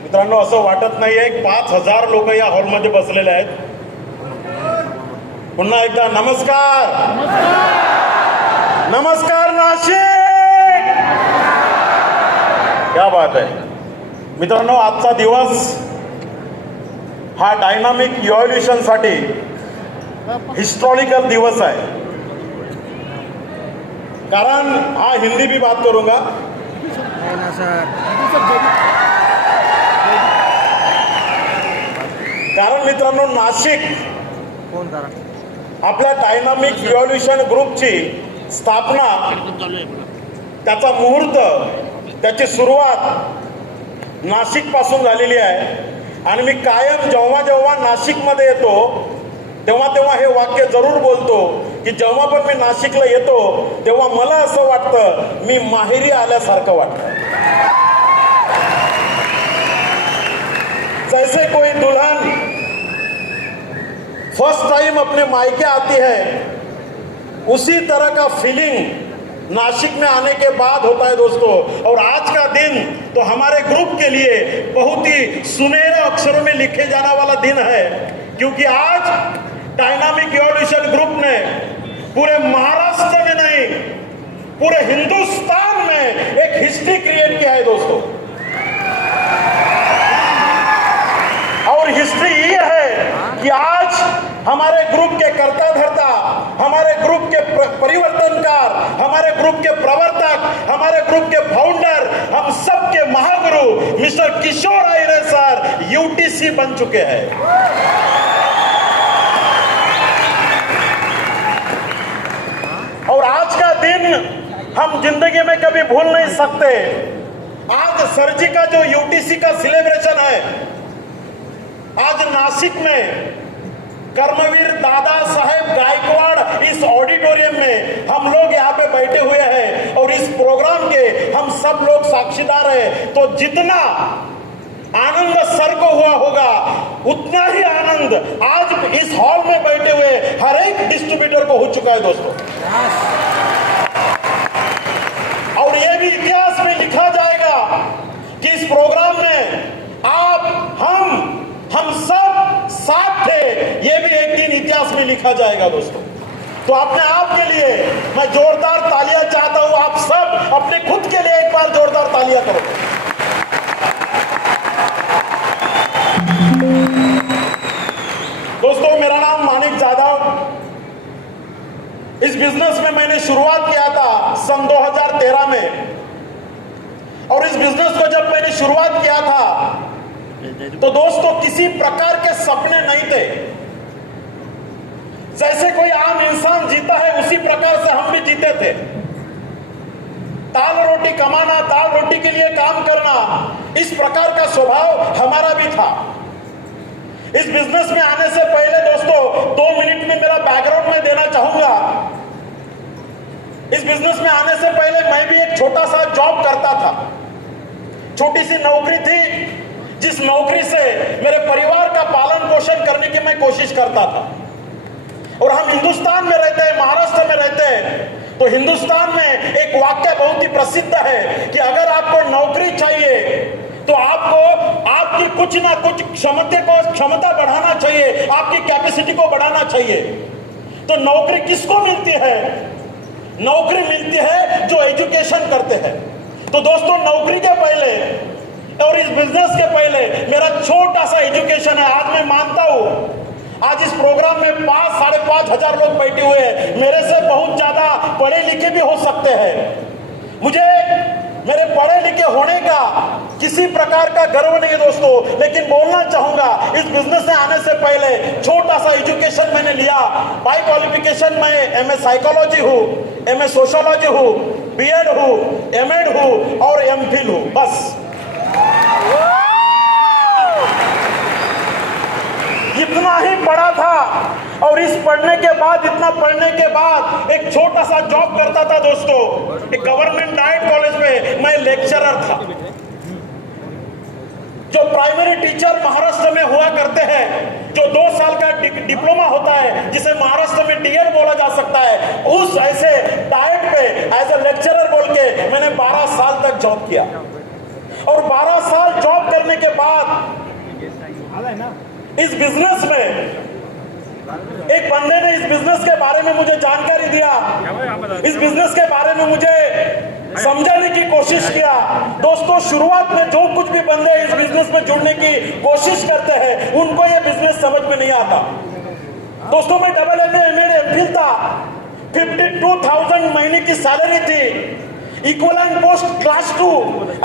मित्रांनो, असं वाटत नाहीये 5,000 लोक या हॉलमध्ये बसलेले आहेत. पुन्हा एकदा नमस्कार. नमस्कार नाशिक. क्या बात आहे मित्रांनो. आजचा दिवस हा डायनामिक इव्हॉल्युशन साठी हिस्टोरिकल दिवस आहे. कारण हा हिंदी भी बात करूंगा. कारण मित्रांनो, नाशिक आपल्या डायनामिक इव्हॉल्युशन ग्रुपची स्थापना, त्याचा मुहूर्त, त्याची सुरुवात नाशिक पासून झालेली आहे. आणि मी कायम जेव्हा जेव्हा नाशिकमध्ये येतो तेव्हा हे वाक्य जरूर बोलतो की जेव्हा पण मी नाशिकला येतो तेव्हा मला असं वाटतं मी माहेरी आल्यासारखं वाटतं. जैसे कोई दुल्हन फर्स्ट टाइम अपने मायके आती है, उसी तरह का फीलिंग नासिक में आने के बाद होता है दोस्तों. और आज का दिन तो हमारे ग्रुप के लिए बहुत ही सुनहरे अक्षरों में लिखे जाने वाला दिन है, क्योंकि आज डायनामिक इवोल्यूशन ग्रुप ने पूरे महाराष्ट्र में नहीं, पूरे हिंदुस्तान में एक हिस्ट्री क्रिएट किया है दोस्तों. और हिस्ट्री ये है कि आज हमारे ग्रुप के कर्ता धर्ता, हमारे ग्रुप के परिवर्तनकार, हमारे ग्रुप के प्रवर्तक, हमारे ग्रुप के फाउंडर, हम सब के महागुरु मिस्टर किशोर आयरे सर यूटीसी बन चुके हैं. और आज का दिन हम जिंदगी में कभी भूल नहीं सकते. आज सर जी का जो यूटीसी का सेलिब्रेशन है, आज नासिक में कर्मवीर दादा साहेब गायकवाड़ इस ऑडिटोरियम में हम लोग यहाँ पे बैठे हुए हैं और इस प्रोग्राम के हम सब लोग साक्षीदार हैं. तो जितना आनंद सर को हुआ होगा उतना ही आनंद आज इस हॉल में बैठे हुए हर एक डिस्ट्रीब्यूटर को हो चुका है दोस्तों. और यह भी इतिहास में लिखा जाएगा कि इस प्रोग्राम में आप हम सब साथ थे. यह भी एक दिन इतिहास में लिखा जाएगा दोस्तों. तो अपने आप के लिए मैं जोरदार तालियां चाहता हूं. आप सब अपने खुद के लिए एक बार जोरदार तालियां करो. दोस्तों, मेरा नाम मानिक जाधव. इस बिजनेस में मैंने शुरुआत किया था सन 2013 में. और इस बिजनेस को जब मैंने शुरुआत किया था तो दोस्तों किसी प्रकार के सपने नहीं थे. जैसे कोई आम इंसान जीता है उसी प्रकार से हम भी जीते थे. दाल रोटी कमाना, दाल रोटी के लिए काम करना, इस प्रकार का स्वभाव हमारा भी था. इस बिजनेस में आने से पहले दोस्तों 2 मिनट में मेरा बैकग्राउंड में देना चाहूंगा. इस बिजनेस में आने से पहले मैं भी एक छोटा सा जॉब करता था. छोटी सी नौकरी थी जिस नौकरी से मेरे परिवार का पालन पोषण करने की मैं कोशिश करता था. और हम हिंदुस्तान में रहते हैं, महाराष्ट्र में रहते हैं. तो हिंदुस्तान में एक वाक्य बहुत ही प्रसिद्ध है कि अगर आपको नौकरी चाहिए तो आपको आपकी कुछ ना कुछ क्षमता बढ़ाना चाहिए, आपकी कैपेसिटी को बढ़ाना चाहिए. तो नौकरी किसको मिलती है? नौकरी मिलती है जो एजुकेशन करते हैं. तो दोस्तों, नौकरी के पहले और इस बिजनेस के पहले मेरा छोटा सा एजुकेशन है. आज मैं मानता हूं आज इस प्रोग्राम में 5-5.5 हजार लोग बैठे हुए हैं. मेरे से बहुत ज्यादा पढ़े लिखे भी हो सकते हैं. मुझे मेरे पढ़े लिखे होने का किसी प्रकार का गर्व नहीं है दोस्तों. लेकिन बोलना चाहूंगा, इस बिजनेस में आने से पहले छोटा सा एजुकेशन मैंने लिया. बाय क्वालिफिकेशन मैं एमए साइकोलॉजी हूँ, एमए सोशियोलॉजी हूँ, बीएड हूँ, एमएड हूँ और एमफिल हूँ. बस इतना ही पढ़ा था. और इस पढ़ने के बाद, इतना पढ़ने के बाद एक छोटा सा जॉब करता था दोस्तों. एक गवर्नमेंट डाइट कॉलेज में मैं लेक्चरर था. जो प्राइमरी टीचर महाराष्ट्र में हुआ करते हैं, जो 2 साल का डिप्लोमा होता है जिसे महाराष्ट्र में डीएड बोला जा सकता है, उस ऐसे डाइट पे एज ए लेक्चरर बोल के मैंने 12 साल तक जॉब किया और 12 साल जॉब करने के बाद इस बिजनेस में एक बंदे ने इस बिजनेस के बारे में मुझे जानकारी दिया, इस बिजनेस के बारे में मुझे समझाने की कोशिश किया। दोस्तों, शुरुआत में जो कुछ भी बंदे इस बिजनेस में जुड़ने की कोशिश करते हैं उनको ये बिजनेस समझ में नहीं आता। दोस्तों, मैं डबल MA MA MPhil था, 52,000 महीने की सैलरी थी, इक्वलेंट पोस्ट क्लास 2।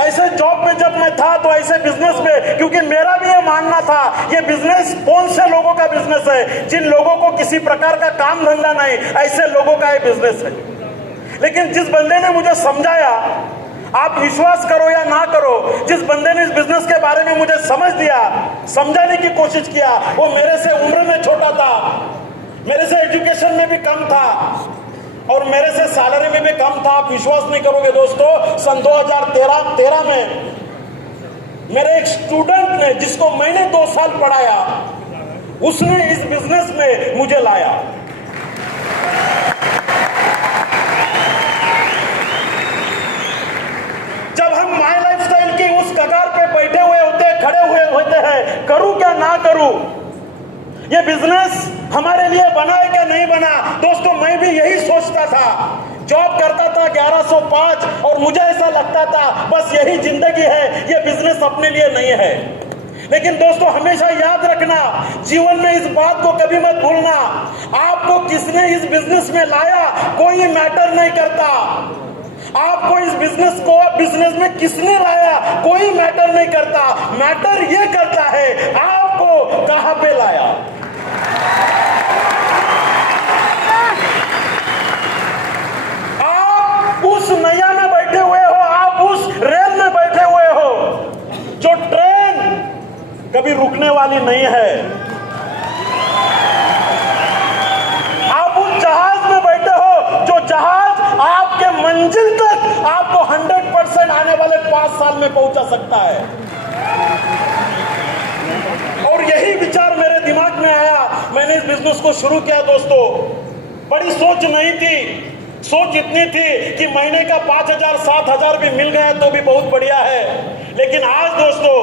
ऐसे जॉब में जब मैं था तो ऐसे बिजनेस में, क्योंकि मेरा भी ये मानना था ये बिजनेस कौन से लोगों का बिजनेस है, जिन लोगों को किसी प्रकार का काम धंधा नहीं, ऐसे लोगों का ये बिजनेस है। लेकिन जिस बंदे ने मुझे समझाया, आप विश्वास करो या ना करो, जिस बंदे ने इस बिजनेस के बारे में मुझे समझ दिया, समझाने की कोशिश किया, वो मेरे से उम्र में छोटा था, मेरे से एजुकेशन में भी कम था और मेरे से सैलरी में भी कम था। आप विश्वास नहीं करोगे दोस्तों, सन 2013 में मेरे एक स्टूडेंट ने, जिसको मैंने 2 साल पढ़ाया, उसने इस बिजनेस में मुझे लाया। जब हम माय लाइफस्टाइल की उस कगार पे बैठे हुए होते, खड़े हुए होते हैं, करूं क्या ना करूं, ये बिजनेस हमारे लिए बना है क्या नहीं बना। दोस्तों, मैं भी यही सोचता था, जॉब करता था 1105 और मुझे ऐसा लगता था बस यही जिंदगी है, ये बिजनेस अपने लिए नहीं है। लेकिन दोस्तों, हमेशा याद रखना, जीवन में इस बात को कभी मत भूलना, आपको किसने इस बिजनेस में लाया कोई मैटर नहीं करता। आपको इस बिजनेस में किसने लाया कोई मैटर नहीं करता। मैटर ये करता है आपको कहां पे लाया। आप उस नैया में बैठे हुए हो, आप उस रेल में बैठे हुए हो जो ट्रेन कभी रुकने वाली नहीं है। आप उस जहाज में बैठे हो जो जहाज आपके मंजिल तक आपको 100% आने वाले 5 साल में पहुंचा सकता है। और यही विचार मेरे दिमाग में आया, मैंने इस बिजनेस को शुरू किया। दोस्तों, बड़ी सोच नहीं थी, सोच इतनी थी कि महीने का 5,000 7,000 भी मिल गया तो भी बहुत बढ़िया है। लेकिन आज दोस्तों,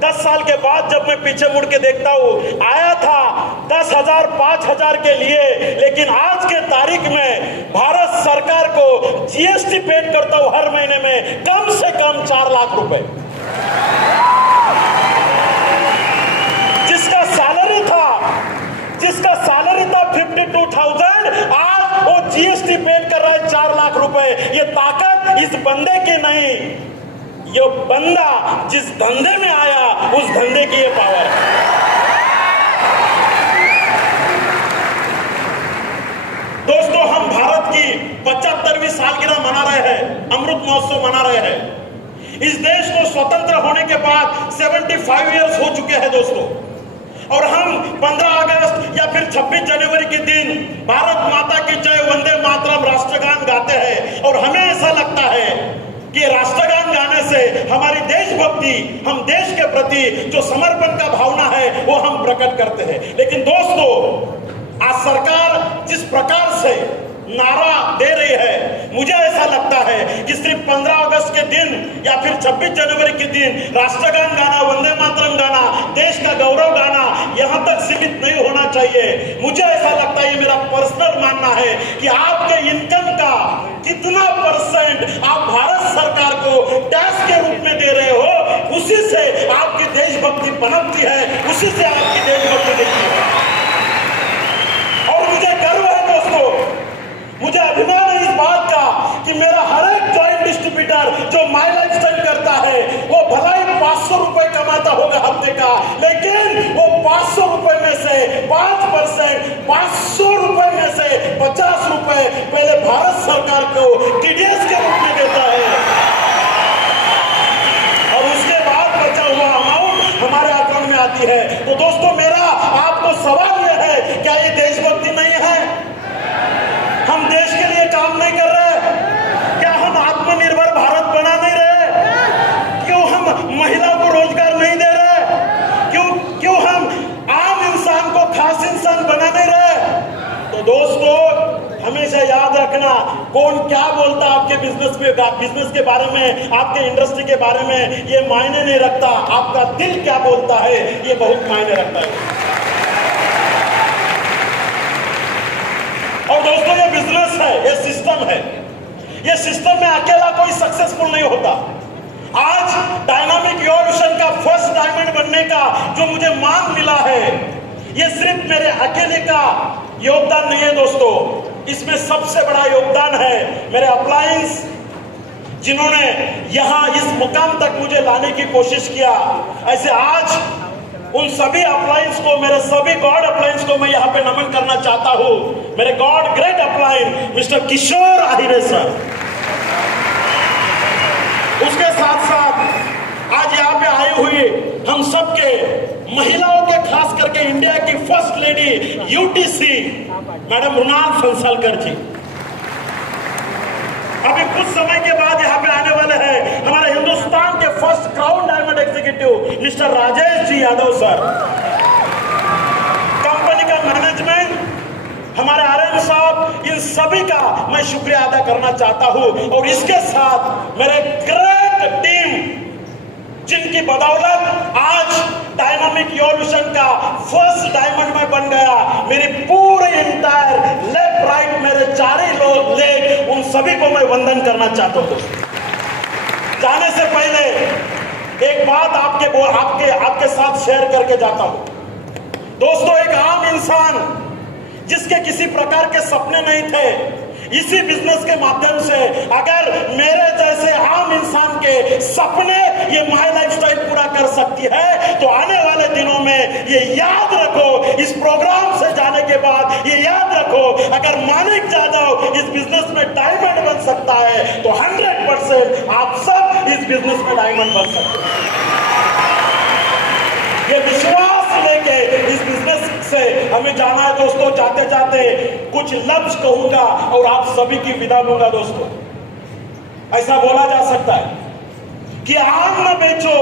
10 साल के बाद जब मैं पीछे मुड़ के देखता हूं, आया था 10,000 5,000 के लिए, लेकिन आज के तारीख में भारत सरकार को GST पेड करता हूं हर महीने में कम से कम 4 लाख रुपए। जिसका सैलरी था 52,000, आज वो GST पेड कर रहा है 4 लाख रुपए। ये ताकत इस बंदे की नहीं, ये बंदा जिस धंधे में आया उस धंधे की ये पावर है। दोस्तों, हम भारत की 75वीं सालगिरह मना रहे हैं, अमृत महोत्सव मना रहे हैं। इस देश को स्वतंत्र होने के बाद 75 ईयर्स हो चुके हैं दोस्तों, और हम 15 अगस्त या फिर 26 जनवरी के दिन भारत माता की जय, वंदे मातरम राष्ट्रगान गाते हैं। और हमें ऐसा लगता है कि राष्ट्रगान गाने से हमारी देशभक्ति, हम देश के प्रति जो समर्पण का भावना है वो हम प्रकट करते हैं। लेकिन दोस्तों, आज सरकार जिस प्रकार से नारा दे रही है, मुझे ऐसा लगता है कि सिर्फ 15 अगस्त के दिन या फिर 26 जनवरी के दिन राष्ट्रगान गाना, वंदे मातरम गाना, देश का गौरव गाना यहां तक सीमित नहीं होना चाहिए। मुझे ऐसा लगता है, ये मेरा पर्सनल मानना है कि आपके इनकम का कितना % आप भारत सरकार को टैक्स के रूप में दे रहे हो, उसी से आपकी देशभक्ति पनपती है, उसी से आपकी देशभक्ति दिखती है। और मुझे गर्व है दोस्तों, मुझे अभिमान है इस बात का कि मेरा हर एक जॉइंट डिस्ट्रीब्यूटर जो माय लाइफस्टाइल करता है, वो भला ही 500 रुपए कमाता होगा हफ्ते का, लेकिन वो 500 रुपए में से 5%, 500 रुपए में से 50 रुपए पहले भारत सरकार को TDS के रूप में देता है, और उसके बाद बचा हुआ अमाउंट हमारे अकाउंट में आती है। तो दोस्तों, मेरा आपको सवाल यह है, क्या ये देशभक्ति नहीं है? हम देश के लिए काम नहीं कर रहे? क्या हम आत्मनिर्भर भारत बना नहीं रहे? क्यों हम महिलाओं को रोजगार नहीं दे रहे? क्यों हम आम इंसान को खास इंसान बना नहीं रहे? तो दोस्तों, हमेशा याद रखना, कौन क्या बोलता आपके बिजनेस के बारे में, आपके इंडस्ट्री के बारे में, ये मायने नहीं रखता। आपका दिल क्या बोलता है ये बहुत मायने रखता है। और दोस्तों ये बिजनेस है, ये सिस्टम है। ये सिस्टम में अकेला कोई सक्सेसफुल नहीं होता। आज डायनामिक इवोल्यूशन का फर्स्ट डायमंड बनने का जो मुझे मान मिला है, ये सिर्फ मेरे अकेले का योगदान नहीं है दोस्तों, इसमें सबसे बड़ा योगदान है मेरे अपलायंस, जिन्होंने यहां इस मुकाम तक मुझे लाने की कोशिश किया। ऐसे आज उन सभी अपलायंस को, मेरे सभी गॉड अपलायंस को मैं यहां पे नमन करना चाहता हूं। मेरे गॉड ग्रेट अपलायन मिस्टर किशोर आहिरे सर। उसके साथ साथ आज यहां पे आए हुए हम सबके महिलाओं के, खास करके इंडिया की first lady UTC madam Mrinal Phansalkar ji, अभी कुछ समय के बाद यहाँ पे आने वाले हैं हमारे हिंदुस्तान के first crown diamond executive mister Rajesh ji Yadav sir. Company का मैनेजमेंट, हमारे आरएम साहब, इन सभी का मैं शुक्रिया अदा करना चाहता हूं। और इसके साथ मेरे ग्रेट टीम, जिनकी बदौलत आज डायनामिक इवोल्यूशन का फर्स्ट डायमंड में बन गया। मेरी पूरे इंटायर लेफ्ट राइट मेरे चारे लोग लेग, उन सभी को मैं वंदन करना चाहता हूं। जाने से पहले एक बात आपके साथ शेयर करके जाता हूं। दोस्तों, एक आम इंसान जिसके किसी प्रकार के सपने नहीं थे, इसी बिजनेस के माध्यम से अगर मेरे जैसे आम इंसान के सपने ये माय लाइफस्टाइल पूरा कर सकती है, तो आने वाले दिनों में ये याद रखो, इस प्रोग्राम से जाने के बाद ये याद रखो, अगर मानिक जाधव इस बिजनेस में डायमंड बन सकता है तो 100% आप सब इस बिजनेस में डायमंड बन सकते हैं। ये विश्वास लेके इस बिजनेस से हमें जाना है दोस्तों। जाते जाते कुछ लफ्ज कहूंगा और आप सभी की विदा लूंगा दोस्तों। ऐसा बोला जा सकता है कि आम न बेचो,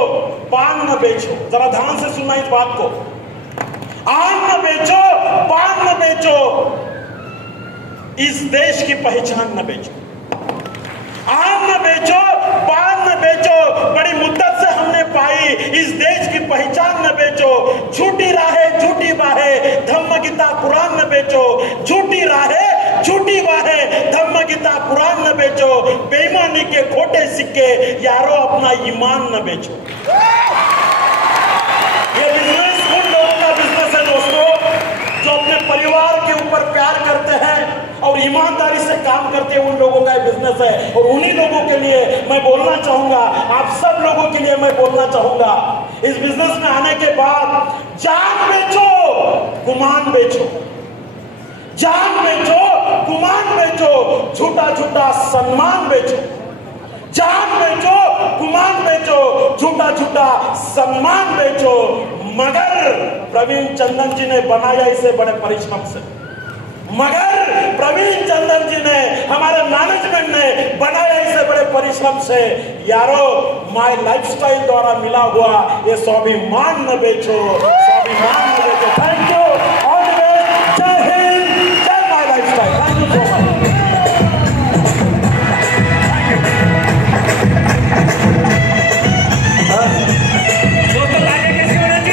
पान न बेचो। जरा ध्यान से सुनना इस बात को। आम न बेचो, पान न बेचो, इस देश की पहचान न बेचो। आम न बेचो, पान न बेचो, बड़ी मुद्दत से हमने पाई इस देश की पहचान न बेचो। झूठी राहें, झूठी बाहें, धम्म गीता कुरान न बेचो। झूठी राहें, झूठी बाहें, धम्म गीता कुरान न बेचो। बेईमानी के खोटे सिक्के, यारो अपना ईमान न बेचो। ये बिजनेस उन लोगों का बिजनेस है दोस्तों, जो अपने परिवार के ऊपर प्यार करते हैं और ईमानदारी से काम करते हैं। उन लोगों का बिजनेस है और उन्हीं लोगों के लिए मैं बोलना चाहूंगा, आप सब लोगों के लिए मैं बोलना चाहूंगा, इस बिजनेस में आने के बाद जान बेचो, गुमान बेचो। जान बेचो, गुमान बेचो, झूठा झूठा सम्मान बेचो। जान बेचो, गुमान बेचो, झूठा झूठा सम्मान बेचो। मगर प्रवीण चंदन जी ने बनाया इसे बड़े परिश्रम से। मगर प्रवीण चंदन जी ने, हमारे मैनेजमेंट ने बनाया इसे बड़े परिश्रम से। यारो, माय लाइफस्टाइल द्वारा मिला हुआ ये स्वाभिमान न बेचो, स्वाभिमान न बेचो।